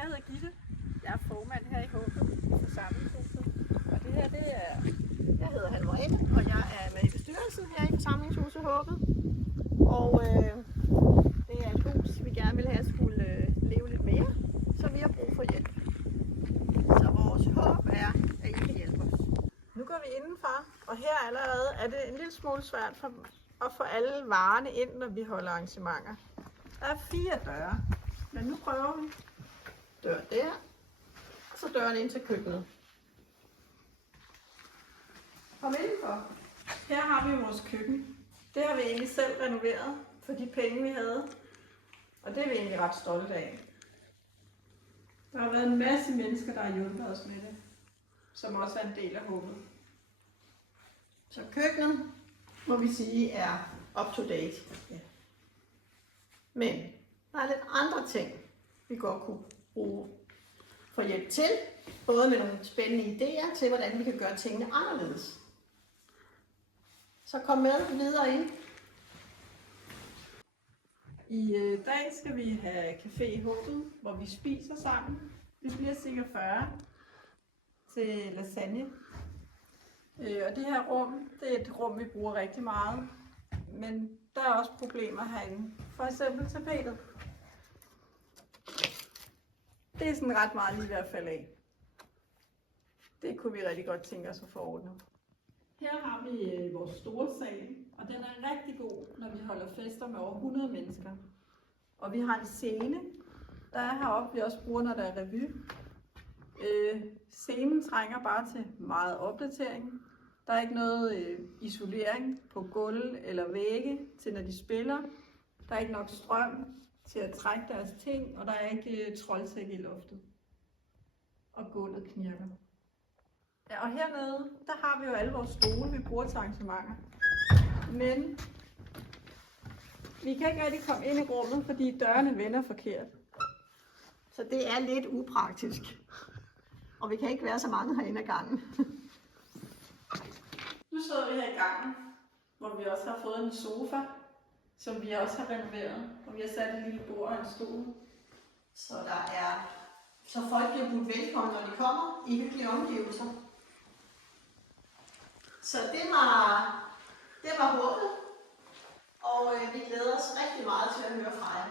Jeg hedder Gitte. Jeg er formand her i Håbet i forsamlingshuset. Og det her, jeg hedder Halvorine, og jeg er med i bestyrelsen her i forsamlingshuset Håbet. Og det er et hus, vi gerne vil have skulle leve lidt mere, så vi har brug for hjælp. Så vores håb er, at I kan hjælpe os. Nu går vi indenfor, og her allerede er det en lille smule svært at få alle varerne ind, når vi holder arrangementer. Der er 4 døre, men nu prøver vi. Dør der, og så døren ind til køkkenet. Kom indenfor. Her har vi vores køkken. Det har vi egentlig selv renoveret for de penge, vi havde. Og det er vi egentlig ret stolte af. Der har været en masse mennesker, der har hjulpet os med det, som også er en del af håbet. Så køkkenet, må vi sige, er up to date. Ja. Men der er lidt andre ting, vi godt kunne bruge for hjælp til. Både med nogle spændende idéer til, hvordan vi kan gøre tingene anderledes. Så kom med videre ind. I dag skal vi have café i Håbet, hvor vi spiser sammen. Vi bliver cirka 40 til lasagne. Og det her rum, det er et rum, vi bruger rigtig meget. Men der er også problemer herinde. For eksempel tapetet. Det er sådan ret meget lige ved at falde af. Det kunne vi rigtig godt tænke os at få ordnet. Her har vi vores store sal, og den er rigtig god, når vi holder fester med over 100 mennesker. Og vi har en scene, der er heroppe, vi også bruger, når der er revy. Scenen trænger bare til meget opdatering. Der er ikke noget isolering på gulv eller vægge til, når de spiller. Der er ikke nok strøm til at trække deres ting, og der er ikke troldtæk i loftet. Og gulvet knirker. Ja, og hernede, der har vi jo alle vores stole, vi bruger til arrangementer. Men vi kan ikke rigtig komme ind i rummet, fordi dørene vender forkert. Så det er lidt upraktisk. Og vi kan ikke være så mange herinde ad gangen. Nu sidder vi her i gangen, hvor vi også har fået en sofa, som vi også har renoveret. Og vi har sat et lille bord og en stol. Så folk bliver budt velkommen, når de kommer i hyggelige omgivelser. Så det var håbet, og vi glæder os rigtig meget til at høre fra jer.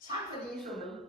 Tak fordi I så med.